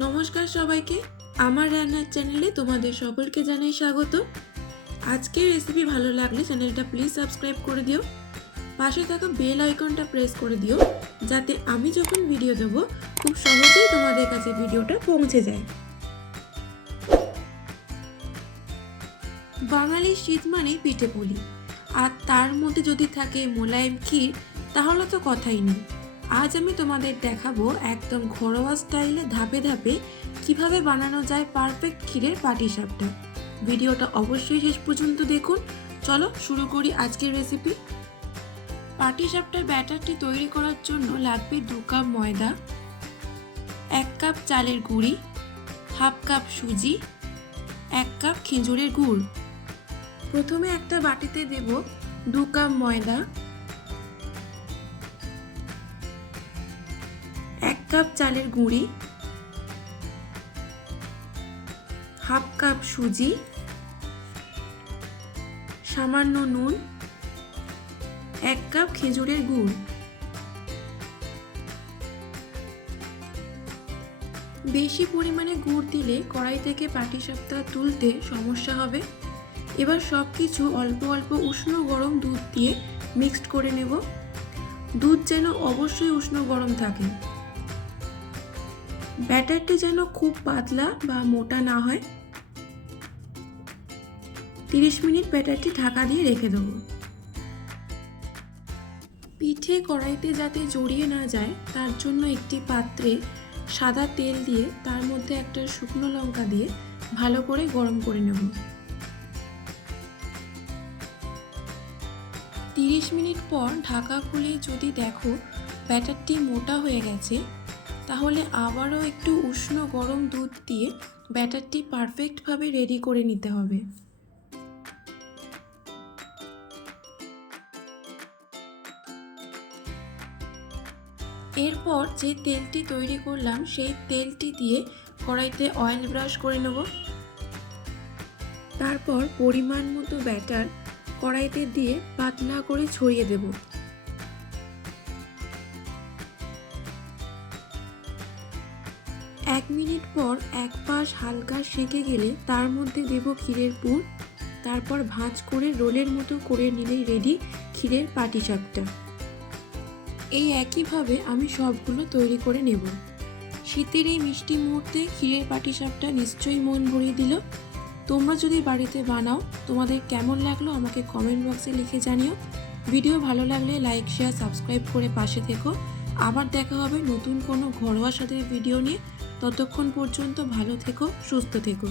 নমস্কার সবাইকে, আমার রান্নার চ্যানেলে তোমাদের সকলকে জানাই স্বাগত। আজকের রেসিপি ভালো লাগলে চ্যানেলটা প্লিজ সাবস্ক্রাইব করে দিও, পাশে থাকা বেল আইকনটা প্রেস করে দিও, যাতে আমি যখন ভিডিও দেবো খুব সহজেই তোমাদের কাছে ভিডিওটা পৌঁছে যায়। বাঙালির শীত মানেই পিঠে পুলি, আর তার মধ্যে যদি থাকে মোলায়েম ক্ষীর, তাহলে তো কথাই নেই। আজ আমি তোমাদের দেখাবো একদম ঘরোয়া স্টাইলে ধাপে ধাপে কিভাবে বানানো যায় পারফেক্ট ক্ষীরের পাটিসাপটা। ভিডিওটা অবশ্যই শেষ পর্যন্ত দেখুন। চলো শুরু করি আজকের রেসিপি। পাটিসাপটার ব্যাটারটি তৈরি করার জন্য লাগবে 2 কাপ ময়দা, 1 কাপ চালের গুঁড়ি, হাফ কাপ সুজি, 1 কাপ খেজুরের গুড়। প্রথমে একটা বাটিতে দেব 2 কাপ ময়দা, 1 কাপ চালের গুঁড়ি, হাফ কাপ সুজি, সামান্য নুন, 1 কাপ খেজুরের গুড়। বেশি পরিমাণে গুড় দিলে কড়াই থেকে পাটিসাপটা তুলতে সমস্যা হবে। এবার সব কিছু অল্প অল্প উষ্ণ গরম দুধ দিয়ে মিক্সড করে নেব। দুধ যেন অবশ্যই উষ্ণ গরম থাকে। ব্যাটারটি যেন খুব পাতলা বা মোটা না হয়। 30 মিনিট ব্যাটারটি ঢাকা দিয়ে রেখে দেব। পিঠে কড়াইতে যাতে জড়িয়ে না যায় তার জন্য একটি পাত্রে সাদা তেল দিয়ে তার মধ্যে একটা শুকনো লঙ্কা দিয়ে ভালো করে গরম করে নেব। 30 মিনিট পর ঢাকা খুলে যদি দেখো ব্যাটারটি মোটা হয়ে গেছে, তাহলে আবারও একটু উষ্ণ গরম দুধ দিয়ে ব্যাটারটি পারফেক্টভাবে রেডি করে নিতে হবে। এরপর যে তেলটি তৈরি করলাম সেই তেলটি দিয়ে কড়াইতে অয়েল ব্রাশ করে নেব। তারপর পরিমাণ মতো ব্যাটার কড়াইতে দিয়ে পাতলা করে ছড়িয়ে দেব। এক মিনিট পর এক পাশ হালকা সেঁকে গেলে তার মধ্যে দেব ক্ষীরের পুর। তারপর ভাঁজ করে রোলের মতো করে নিলেই রেডি ক্ষীরের পাটিসাপটা। এই একইভাবে আমি সবগুলো তৈরি করে নেব। শীতের এই মিষ্টি মুহূর্তে ক্ষীরের পাটিসাপটা নিশ্চয়ই মন ভরিয়ে দিল। তোমরা যদি বাড়িতে বানাও, তোমাদের কেমন লাগলো আমাকে কমেন্ট বক্সে লিখে জানিও। ভিডিও ভালো লাগলে লাইক, শেয়ার, সাবস্ক্রাইব করে পাশে থেকো। আবার দেখা হবে নতুন কোনো ঘরোয়া স্বাদের ভিডিও নিয়ে। ততক্ষণ পর্যন্ত ভালো থেকো, সুস্থ থেকো।